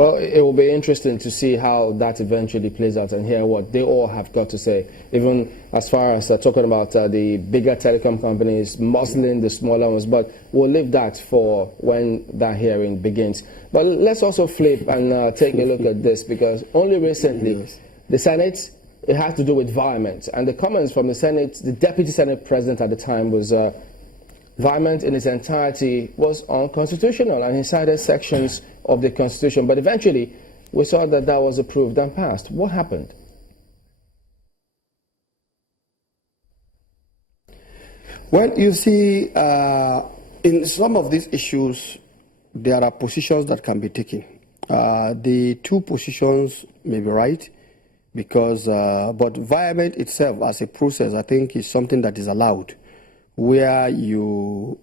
Well, it will be interesting to see how that eventually plays out and hear what they all have got to say, even as far as talking about the bigger telecom companies muzzling the smaller ones. But we'll leave that for when that hearing begins. But let's also flip and take a look at this, because only recently the Senate, it had to do with environment. And the comments from the Senate, the Deputy Senate President at the time was environment in its entirety was unconstitutional, and he cited sections of the Constitution. But eventually, we saw that that was approved and passed. What happened? Well, you see, in some of these issues, there are positions that can be taken. The two positions may be right, because, but environment itself as a process, I think, is something that is allowed, where you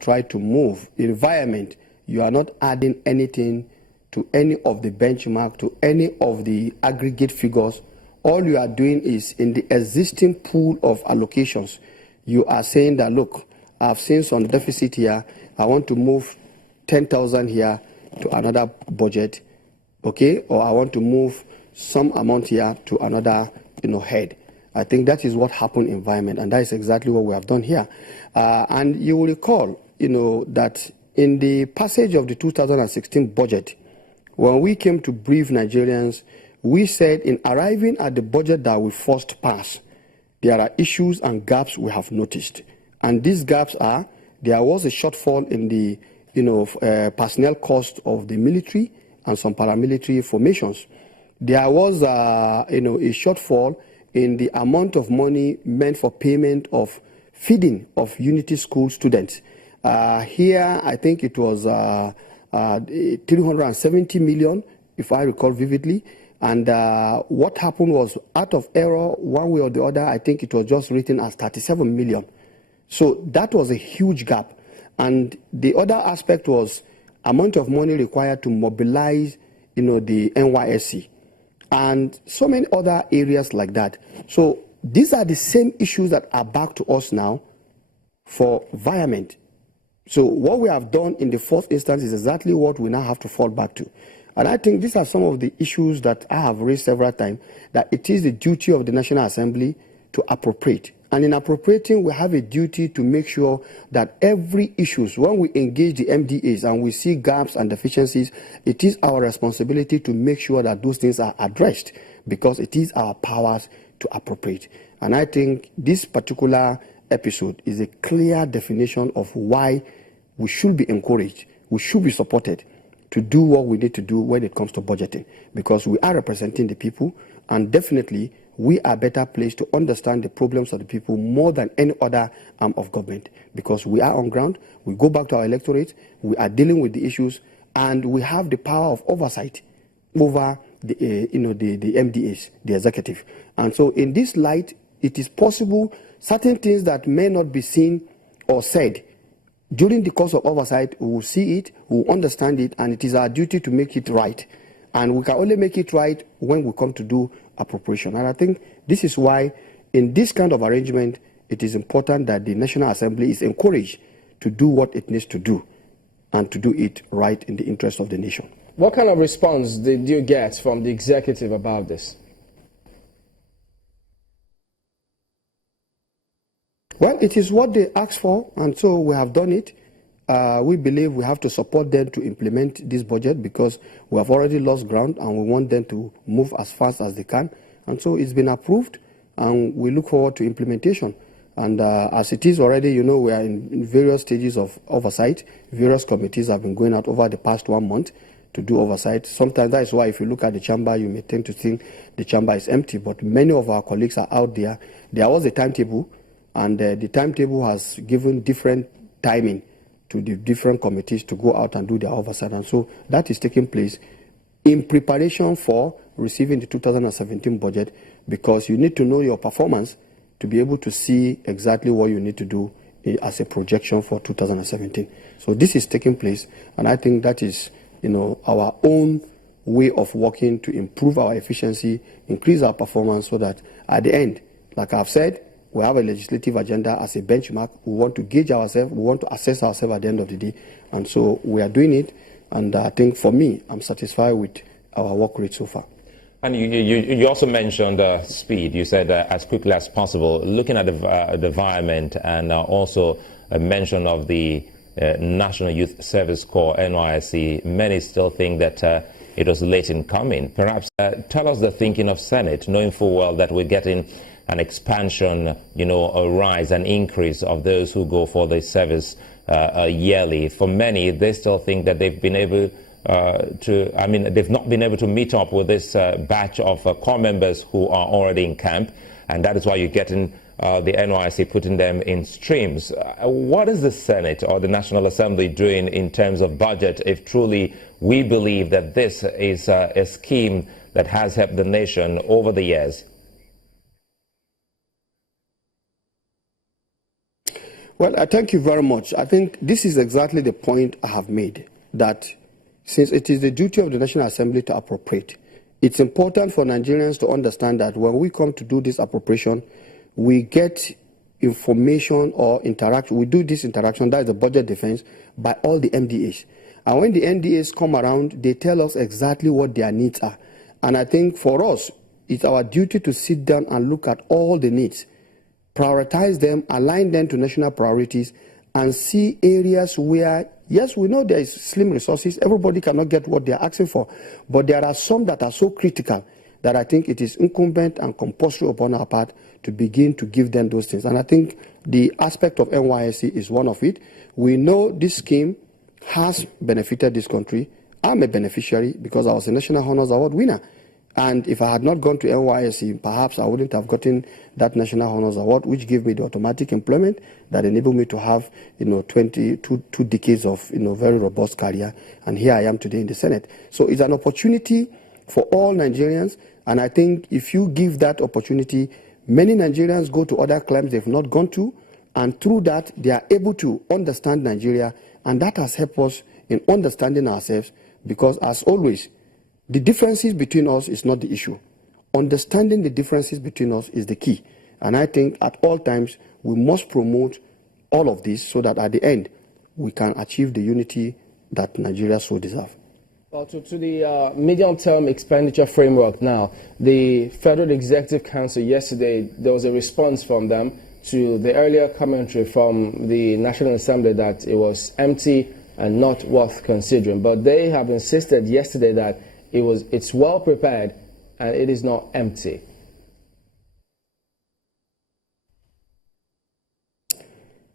try to move. Environment, you are not adding anything to any of the benchmark, to any of the aggregate figures. All you are doing is in the existing pool of allocations, you are saying that, look, I've seen some deficit here, I want to move 10,000 here to another budget, okay, or I want to move some amount here to another, head. I think that is what happened in environment, and that is exactly what we have done here. And you will recall, that in the passage of the 2016 budget, when we came to brief Nigerians, we said in arriving at the budget that we first passed, there are issues and gaps we have noticed. And these gaps are, there was a shortfall in the personnel cost of the military and some paramilitary formations. There was a shortfall in the amount of money meant for payment of feeding of Unity School students. Here, I think it was 370 million, if I recall vividly. And what happened was, out of error, one way or the other, I think it was just written as 37 million. So that was a huge gap. And the other aspect was amount of money required to mobilize, the NYSC. And so many other areas like that. So these are the same issues that are back to us now for environment. So what we have done in the first instance is exactly what we now have to fall back to. And I think these are some of the issues that I have raised several times, that it is the duty of the National Assembly to appropriate. And in appropriating, we have a duty to make sure that every issue, when we engage the MDAs and we see gaps and deficiencies, it is our responsibility to make sure that those things are addressed, because it is our powers to appropriate. And I think this particular episode is a clear definition of why we should be encouraged, we should be supported to do what we need to do when it comes to budgeting, because we are representing the people, and definitely we are better placed to understand the problems of the people more than any other arm of government, because we are on ground, we go back to our electorate, we are dealing with the issues, and we have the power of oversight over the MDAs, the executive. And so in this light, it is possible certain things that may not be seen or said during the course of oversight, we will see it, we will understand it, and it is our duty to make it right. And we can only make it right when we come to do appropriation. And I think this is why, in this kind of arrangement, it is important that the National Assembly is encouraged to do what it needs to do, and to do it right in the interest of the nation. What kind of response did you get from the executive about this? Well, it is what they asked for, and so we have done it. We believe we have to support them to implement this budget, because we have already lost ground and we want them to move as fast as they can. And so it's been approved, and we look forward to implementation. And as it is already, we are in various stages of oversight. Various committees have been going out over the past 1 month to do oversight. Sometimes that is why if you look at the chamber, you may tend to think the chamber is empty, but many of our colleagues are out there. There was a timetable, and the timetable has given different timing to the different committees to go out and do their oversight. And so that is taking place in preparation for receiving the 2017 budget, because you need to know your performance to be able to see exactly what you need to do as a projection for 2017. So this is taking place, and I think that is, our own way of working to improve our efficiency, increase our performance, so that at the end, like I've said, we have a legislative agenda as a benchmark. We want to gauge ourselves, we want to assess ourselves at the end of the day, and so we are doing it. And I think for me, I'm satisfied with our work rate so far. And you also mentioned speed. You said as quickly as possible. Looking at the environment and also a mention of the National Youth Service Corps, NYSC, many still think that it was late in coming. Perhaps tell us the thinking of Senate, knowing full well that we're getting an expansion, a rise, an increase of those who go for the service yearly. For many, they still think that they've been able they've not been able to meet up with this batch of corps members who are already in camp, and that is why you're getting the NYSC putting them in streams. What is the Senate or the National Assembly doing in terms of budget if truly we believe that this is a scheme that has helped the nation over the years? Well, I thank you very much. I think this is exactly the point I have made, that since it is the duty of the National Assembly to appropriate, it's important for Nigerians to understand that when we come to do this appropriation, we get information or interact. We do this interaction, that is the budget defense, by all the MDAs. And when the MDAs come around, they tell us exactly what their needs are. And I think for us, it's our duty to sit down and look at all the needs, prioritize them, align them to national priorities, and see areas where, yes, we know there is slim resources. Everybody cannot get what they are asking for. But there are some that are so critical that I think it is incumbent and compulsory upon our part to begin to give them those things. And I think the aspect of NYSC is one of it. We know this scheme has benefited this country. I'm a beneficiary because I was a National Honors Award winner. And if I had not gone to NYSC, perhaps I wouldn't have gotten that National Honors Award, which gave me the automatic employment that enabled me to have, 22 decades of, very robust career. And here I am today in the Senate. So it's an opportunity for all Nigerians. And I think if you give that opportunity, many Nigerians go to other climes they've not gone to. And through that, they are able to understand Nigeria. And that has helped us in understanding ourselves, because as always, the differences between us is not the issue. Understanding the differences between us is the key. And I think at all times, we must promote all of this so that at the end, we can achieve the unity that Nigeria so deserves. Well, to the medium-term expenditure framework now, the Federal Executive Council yesterday, there was a response from them to the earlier commentary from the National Assembly that it was empty and not worth considering. But they have insisted yesterday that it's well prepared and it is not empty.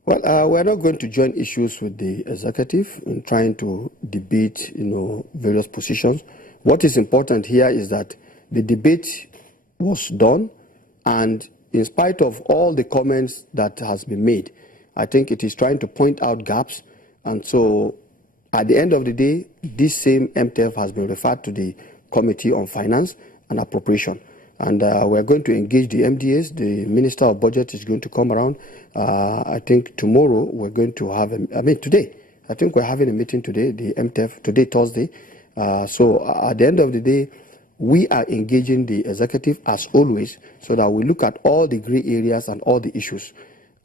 Well, we're not going to join issues with the executive in trying to debate, various positions. What is important here is that the debate was done, and in spite of all the comments that has been made, I think it is trying to point out gaps. And so at the end of the day, this same MTF has been referred to the Committee on Finance and Appropriation. And we're going to engage the MDAs. The Minister of Budget is going to come around. I think tomorrow we're going to have, today, I think we're having a meeting today, the MTF, today, Thursday. So at the end of the day, we are engaging the executive as always, so that we look at all the gray areas and all the issues.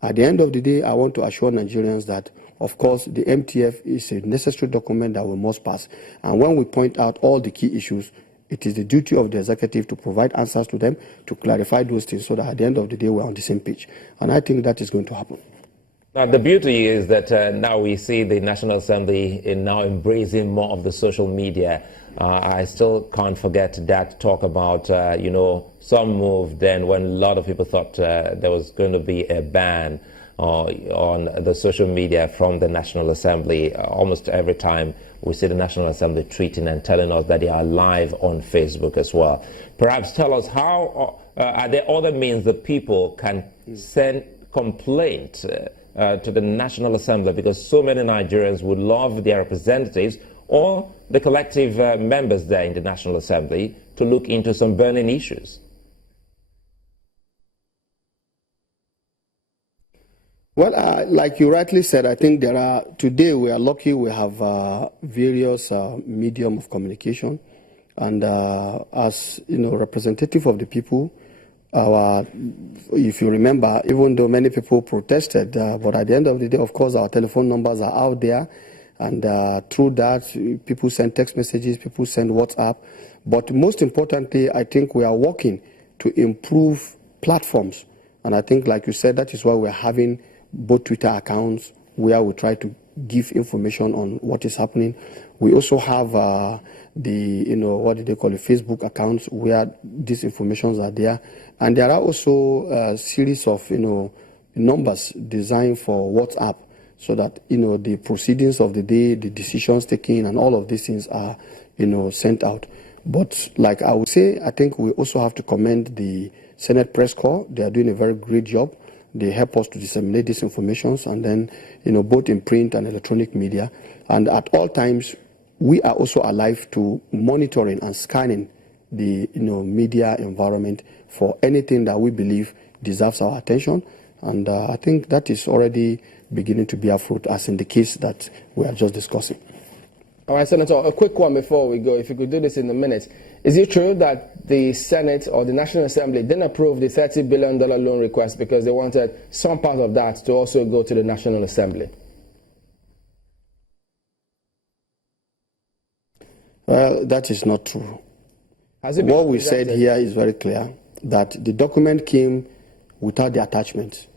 At the end of the day, I want to assure Nigerians that, of course, the MTF is a necessary document that we must pass. And when we point out all the key issues, it is the duty of the executive to provide answers to them, to clarify those things, so that at the end of the day, we're on the same page. And I think that is going to happen. Now, the beauty is that now we see the National Assembly now embracing more of the social media. I still can't forget that talk about, some move then when a lot of people thought there was going to be a ban on the social media from the National Assembly. Almost every time we see the National Assembly tweeting and telling us that they are live on Facebook as well. Perhaps tell us how are there other means that people can send complaint to the National Assembly, because so many Nigerians would love their representatives or the collective members there in the National Assembly to look into some burning issues? Well, like you rightly said, I think today we are lucky we have various medium of communication. And as, representative of the people, if you remember, even though many people protested, but at the end of the day, of course, our telephone numbers are out there. And through that, people send text messages, people send WhatsApp. But most importantly, I think we are working to improve platforms. And I think, like you said, that is why we're having both Twitter accounts where we try to give information on what is happening. We also have what do they call it, Facebook accounts where these informations are there. And there are also a series of, numbers designed for WhatsApp so that, the proceedings of the day, the decisions taken, and all of these things are, sent out. But like I would say, I think we also have to commend the Senate Press Corps. They are doing a very great job. They help us to disseminate these informations, and then, both in print and electronic media. And at all times, we are also alive to monitoring and scanning the, media environment for anything that we believe deserves our attention. And I think that is already beginning to bear fruit, as in the case that we are just discussing. All right, Senator, a quick one before we go, if you could do this in a minute. Is it true that the Senate or the National Assembly didn't approve the $30 billion loan request because they wanted some part of that to also go to the National Assembly? Well, that is not true. What we said here is very clear, that the document came without the attachments.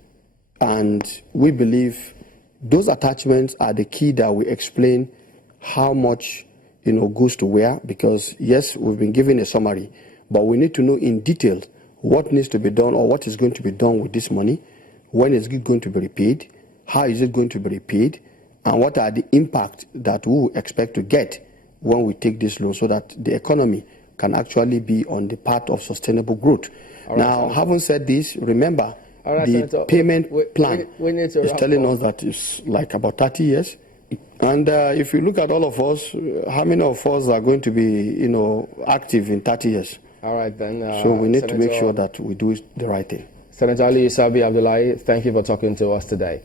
And we believe those attachments are the key that we explain how much goes to where, because yes, we've been given a summary, but we need to know in detail what needs to be done or what is going to be done with this money, when is it going to be repaid, how is it going to be repaid, and what are the impact that we will expect to get when we take this loan, so that the economy can actually be on the path of sustainable growth. Right, now, Senator, having said this, remember, the Senator, payment plan is telling us that it's like about 30 years. And if you look at all of us, how many of us are going to be, active in 30 years? All right, then. So we need to make sure that we do the right thing. Senator Ali Sabi Abdullahi, thank you for talking to us today.